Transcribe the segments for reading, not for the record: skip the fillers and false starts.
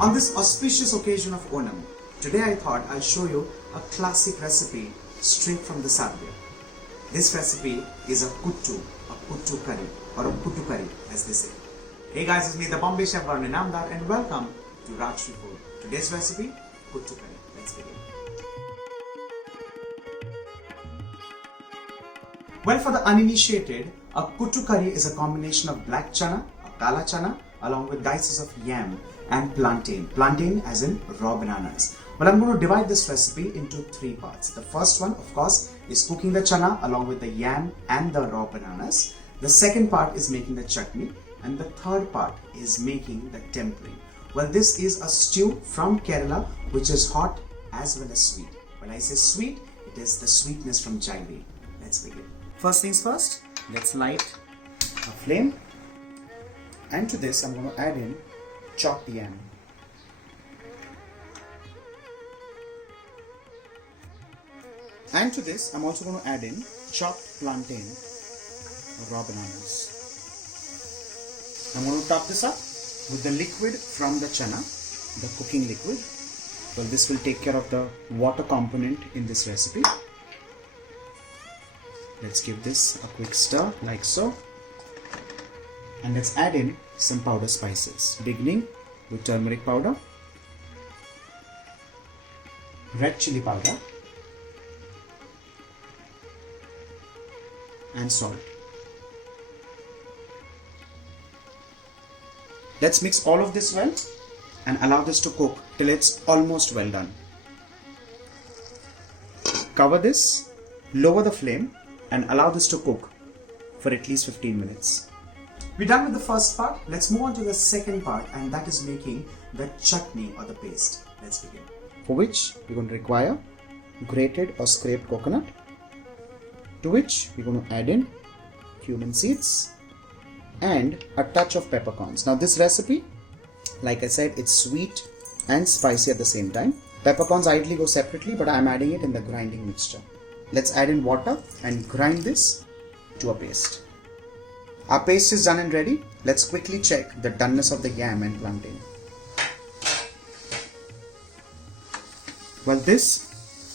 On this auspicious occasion of Onam, today I thought I'll show you a classic recipe straight from the Sadya. This recipe is a Koottu Curry or a Kootukari as they say. Hey guys, it's me the Bombay Chef Varun Inamdar and welcome to Rajshri food. Today's recipe, Kootu Curry. Let's begin. Well, for the uninitiated, a Kootu Curry is a combination of black chana, a kala chana, along with dices of yam and plantain. Plantain as in raw bananas. Well, I'm going to divide this recipe into three parts. The first one, of course, is cooking the chana along with the yam and the raw bananas. The second part is making the chutney. And the third part is making the tempering. Well, this is a stew from Kerala, which is hot as well as sweet. When I say sweet, it is the sweetness from jaggery. Let's begin. First things first, let's light a flame. And to this, I'm going to add in chopped yam. And to this, I'm also going to add in chopped plantain or raw bananas. I'm going to top this up with the liquid from the chana, the cooking liquid. Well, this will take care of the water component in this recipe. Let's give this a quick stir like so. And let's add in some powder spices, beginning with turmeric powder, red chilli powder, and salt. Let's mix all of this well and allow this to cook till it's almost well done. Cover this, lower the flame and allow this to cook for at least 15 minutes. We're done with the first part. Let's move on to the second part, and that is making the chutney or the paste. Let's begin. For which we're going to require grated or scraped coconut, to which we're going to add in cumin seeds and a touch of peppercorns. Now this recipe, like I said, it's sweet and spicy at the same time. Peppercorns ideally go separately, but I'm adding it in the grinding mixture. Let's add in water and grind this to a paste. Our paste is done and ready. Let's quickly check the doneness of the yam and plantain. Well, this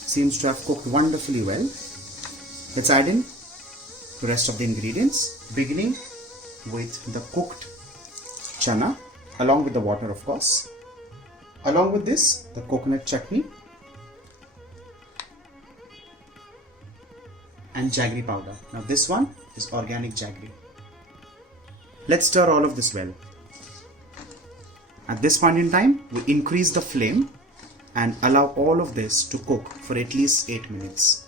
seems to have cooked wonderfully well. Let's add in the rest of the ingredients, beginning with the cooked chana along with the water, of course. Along with this, the coconut chutney and jaggery powder. Now this one is organic jaggery. Let's stir all of this well. At this point in time, we increase the flame and allow all of this to cook for at least 8 minutes.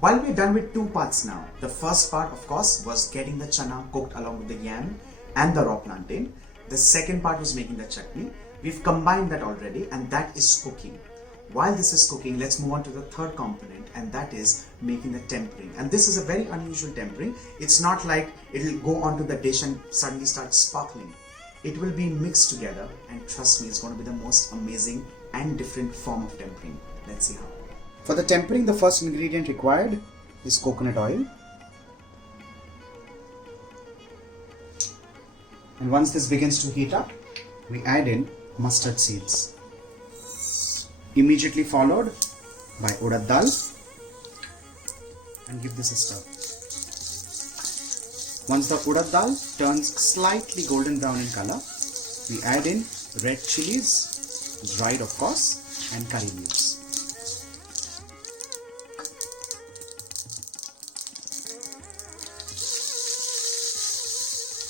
While we're done with two parts now, the first part, of course, was getting the chana cooked along with the yam and the raw plantain. The second part was making the chutney. We've combined that already, and that is cooking. While this is cooking, let's move on to the third component, and that is making the tempering. And this is a very unusual tempering. It's not like it'll go onto the dish and suddenly start sparkling. It will be mixed together, and trust me, it's going to be the most amazing and different form of tempering. Let's see how. For the tempering, the first ingredient required is coconut oil. And once this begins to heat up, we add in mustard seeds. Immediately followed by urad dal, and give this a stir. Once the urad dal turns slightly golden brown in color, we add in red chilies, dried of course, and curry leaves.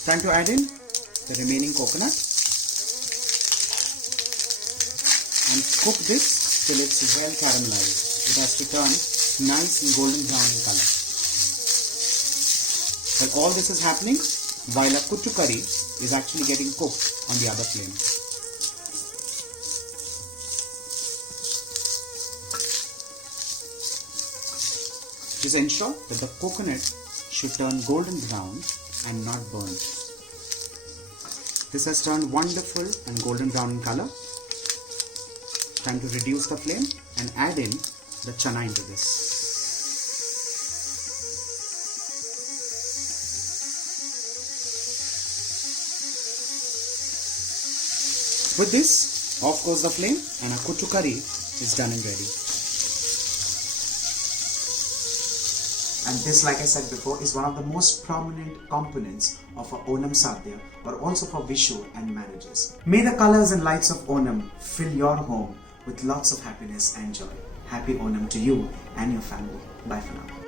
Time to add in the remaining coconut and cook this till it's well caramelized. It has to turn nice and golden brown in color. Well, all this is happening while a Kootu curry is actually getting cooked on the other flame. Just ensure that the coconut should turn golden brown and not burnt. This has turned wonderful and golden brown in color. Time to reduce the flame and add in the chana into this. With this, off goes the flame and our Koottukari is done and ready. And this, like I said before, is one of the most prominent components of our Onam Sadya, or also for Vishu and marriages. May the colors and lights of Onam fill your home with lots of happiness and joy. Happy Onam to you and your family. Bye for now.